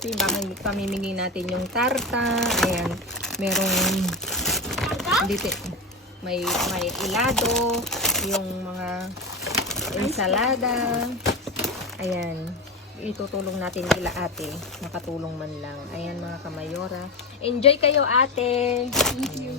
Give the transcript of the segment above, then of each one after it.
ito yung pamimigay natin yung tarta. Ayan. Merong dito, may ilado, yung mga ensalada. Ayan. Itutulong natin kila ate. Makatulong man lang. Ayan mga kamayora. Enjoy kayo ate. Thank you.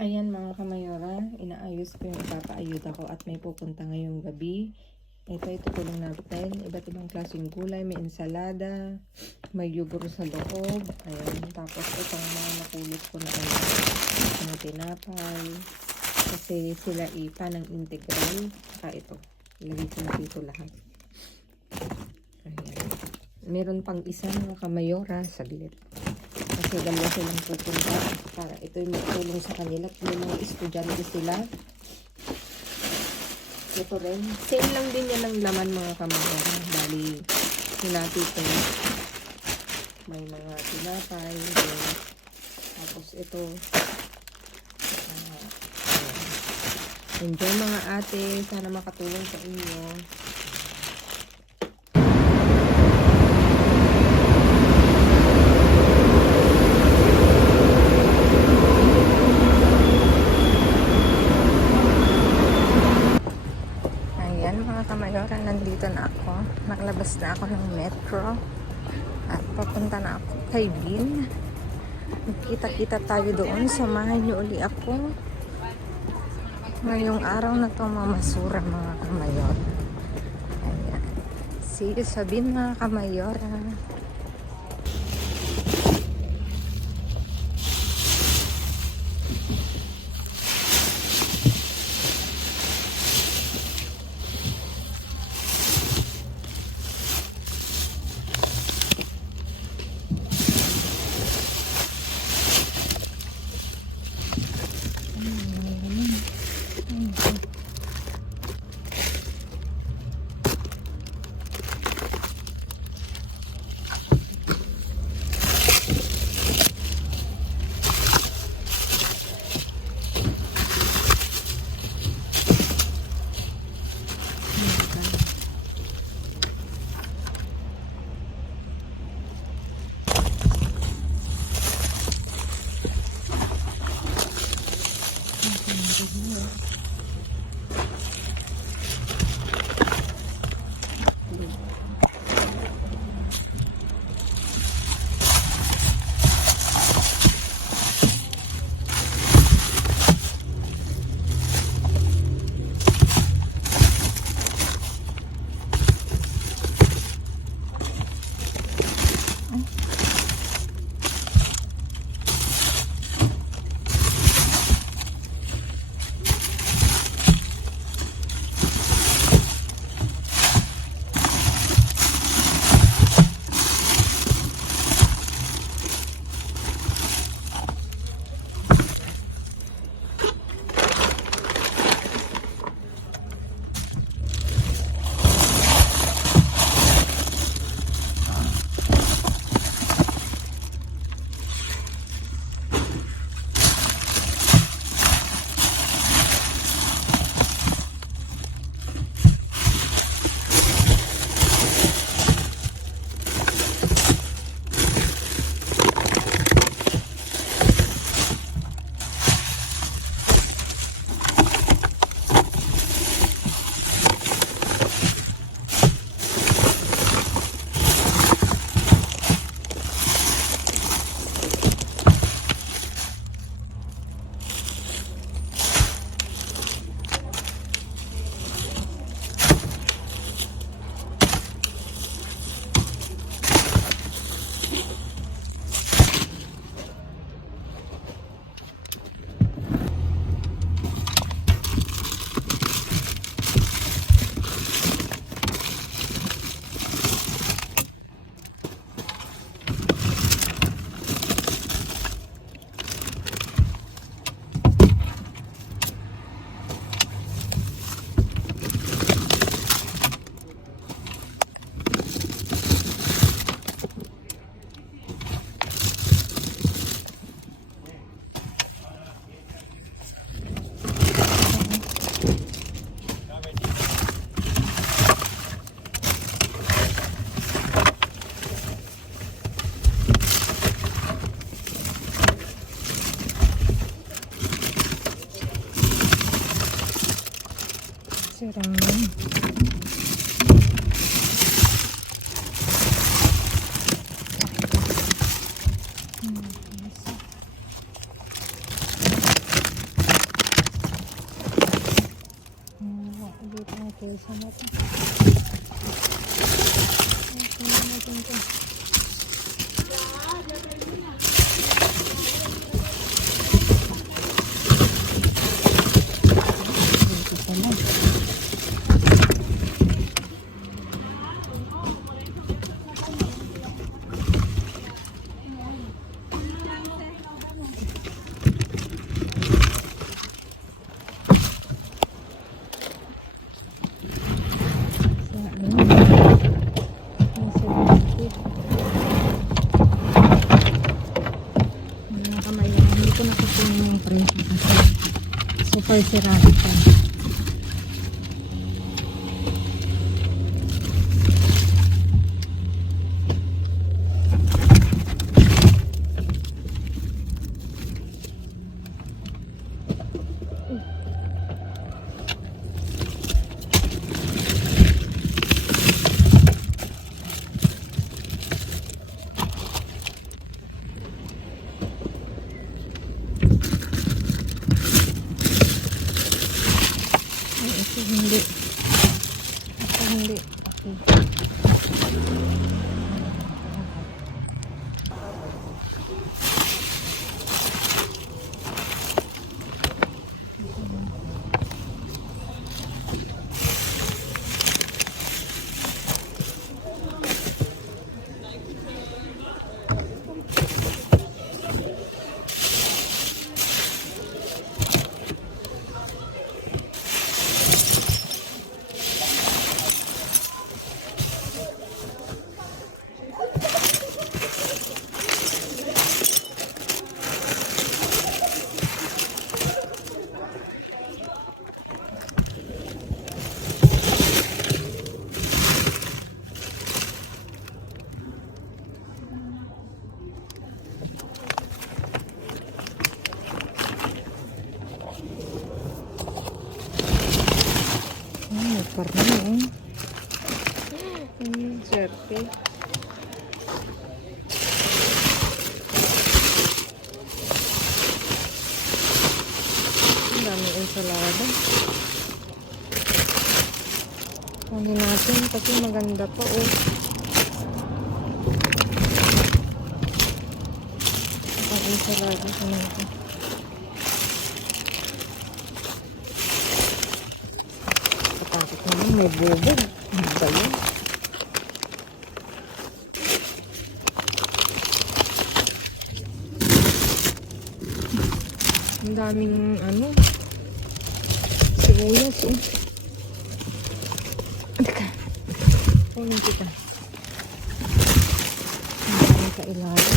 Ayan mga kamayora, inaayos ko yung ipapaayuda ko at may pupunta ngayong gabi. Ito itutulong natin. Iba't ibang klaseng gulay, may ensalada, may yogurt sa loob. Ayan, tapos itong mga napulot ko na mga tinapay. Kasi sila ipa ng integral. Saka ito, ilagay ko na dito lahat. Ayan. Meron pang isa mga kamayora, saglit. Kasi dalawa silang pupunta para ito yung magtulong sa kanila. May mga estudyante sila. Ito rin. Same lang din yan ang laman mga kamayora. Bali, hinati ko. May mga tinapay. Tapos ito. Enjoy mga ate. Sana makatulong sa inyo. Kamayora, nandito na ako. Nakalabas na ako ng metro. At papunta na ako kay Bin. Magkita-kita tayo doon. Samahan niyo uli ako. Ngayong araw na to mamasura mga kamayora. Ayan. See you sa Bin mga kamayora. Sira. Dito ang kesa natin. Okay, natin ito. Super sirado pa. Hindi. Ito hindi. Okay. Karne swerte. Ang dami ensalada. Kunin natin kasi maganda pa ang ensalada ko natin. Katakot naman, may bubog. Ano ba yun? Ang daming sibuyas. Teka. Kunin kita. Ang daming kailangan.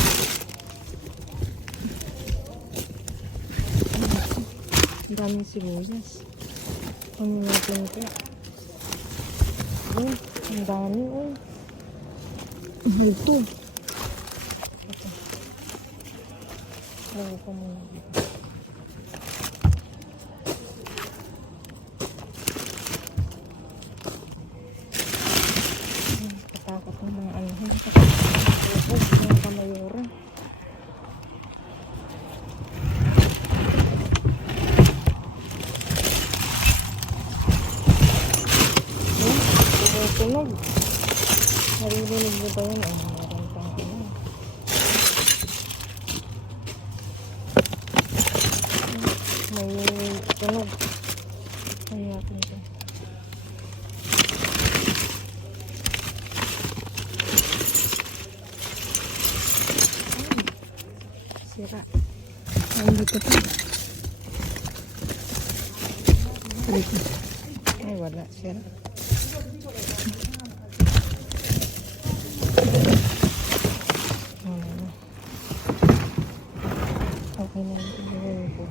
Ang daming sibuyas. Kunin natin ito. Ang dami. Mahal to. Ito. Lagay ko muna dito. Katakot ng mga katakot ng kamayura. Tunog. Naririnig mo ba yun? Meron pang may tunog. Ano natin ito? Sira. Dito pa. Ay, wala. Sira. Okay na ito.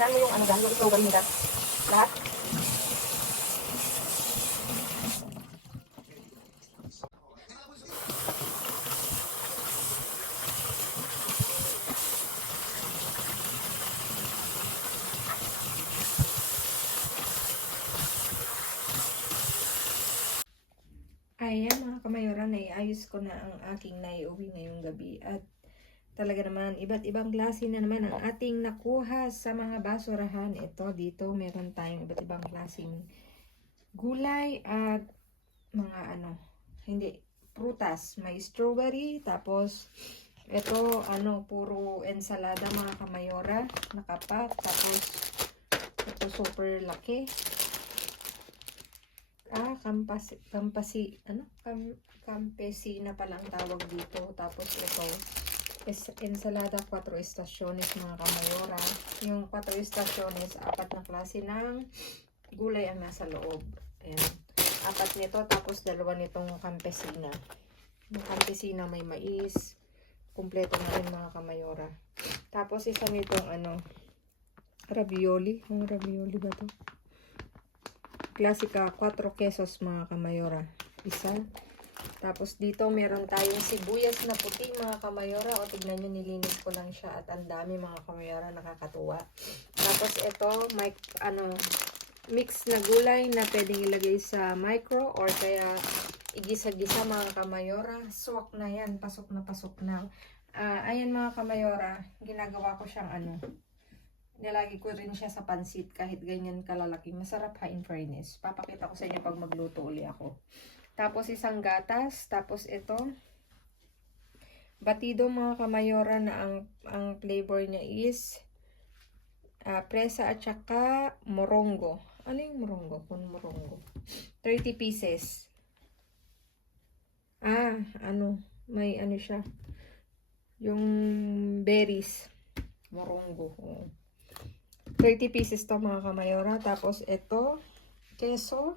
Tingnan mo yung ano dahil yung strawberry nila. Lahat. Ayan mga kamayora, naiayos ko na ang aking naiuwi ngayong gabi at talaga naman iba't ibang klase na naman ang ating nakuha sa mga basurahan. Ito dito meron tayong iba't ibang klaseng gulay at mga ano, hindi, prutas. May strawberry, tapos ito ano, puro ensalada mga kamayora, nakapak, tapos ito super laki. Campesina palang tawag dito. Tapos ito, ensalada 4 estaciones mga kamayora. Yung 4 estaciones, 4 na klase ng gulay ang nasa loob. Ayan. 4 nito, tapos 2 nitong campesina. Yung campesina may mais. Kumpleto na rin mga kamayora. Tapos isa nitong ano, ravioli. Yung ravioli ba to? Klasika, 4 quesos mga kamayora. Isa. Tapos dito meron tayong sibuyas na puti mga kamayora. O tignan nyo, nilinis ko lang siya at ang dami mga kamayora, nakakatuwa. Tapos ito, may ano, mix na gulay na pwedeng ilagay sa micro or kaya igisa-gisa mga kamayora. Swak na yan, pasok na pasok na. Ayan mga kamayora, ginagawa ko siyang ano, nilagay ko rin siya sa pansit kahit ganyan kalalaki. Masarap ha, in fairness. Papakita ko sa inyo pag magluto uli ako. Tapos isang gatas. Tapos ito, batido mga kamayora na ang flavor niya is presa at saka morongo. Ano yung morongo? Kung morongo. 30 pieces. Ano, may ano siya. Yung berries. Morongo. 30 pieces to mga kamayora. Tapos ito, keso.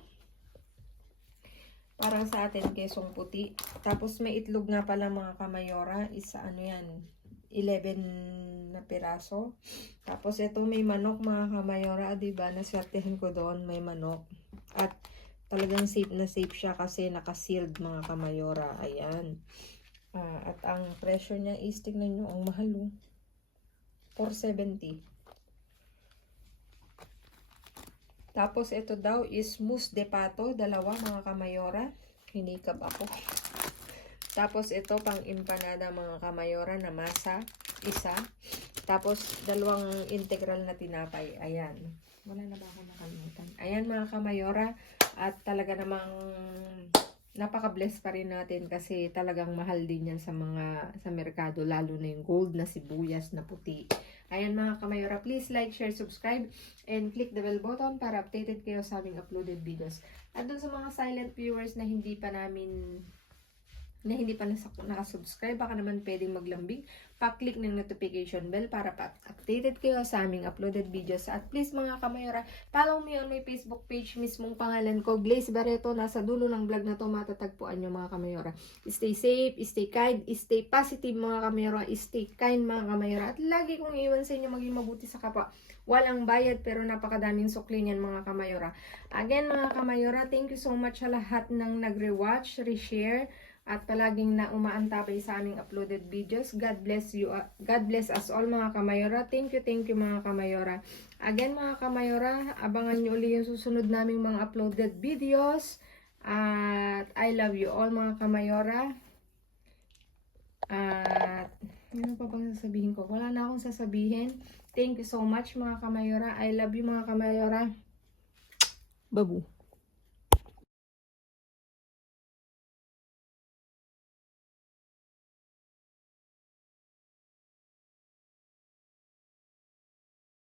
Parang sa atin, kesong puti. Tapos may itlog nga pala mga kamayora. Isa ano yan, 11 na piraso. Tapos ito may manok mga kamayora. Diba? Naswertehin ko doon, may manok. At talagang safe na safe siya kasi naka-sealed mga kamayora. Ayan. At ang presyo niya is, tingnan nyo, ang mahal. 470. Tapos ito daw is mousse de pato, 2 mga kamayora. Hinikap ako. Tapos ito pang empanada mga kamayora na masa, isa. Tapos 2 integral na tinapay. Ayan. Wala na ba ako nakalimutan? Ayan mga kamayora. At talaga namang napaka-bless pa rin natin kasi talagang mahal din yan sa merkado, lalo na yung gold na sibuyas na puti. Ayan mga kamayora, please like, share, subscribe, and click the bell button para updated kayo sa aming uploaded videos. At dun sa mga silent viewers na hindi pa nakasubscribe, baka naman pwedeng maglambing, pa-click ng notification bell para pa-updated kayo sa aming uploaded videos. At please mga kamayora, follow me on my Facebook page, mismong pangalan ko, Glaze Barreto. Nasa dulo ng vlog na to matatagpuan nyo mga kamayora. Stay safe, stay kind, stay positive mga kamayora, stay kind mga kamayora. At lagi kong iwan sa inyo maging mabuti sa kapwa. Walang bayad pero napakadaming sukli niyan mga kamayora. Again mga kamayora, thank you so much sa lahat ng nagre-watch, re-share, at palaging na umaantabay sa aming uploaded videos. God bless you. God bless us all mga kamayora. Thank you mga kamayora. Again mga kamayora, abangan nyo uli yung susunod naming mga uploaded videos. At I love you all mga kamayora. At ano pa bang sasabihin ko? Wala na akong sasabihin. Thank you so much mga kamayora. I love you mga kamayora. Babu.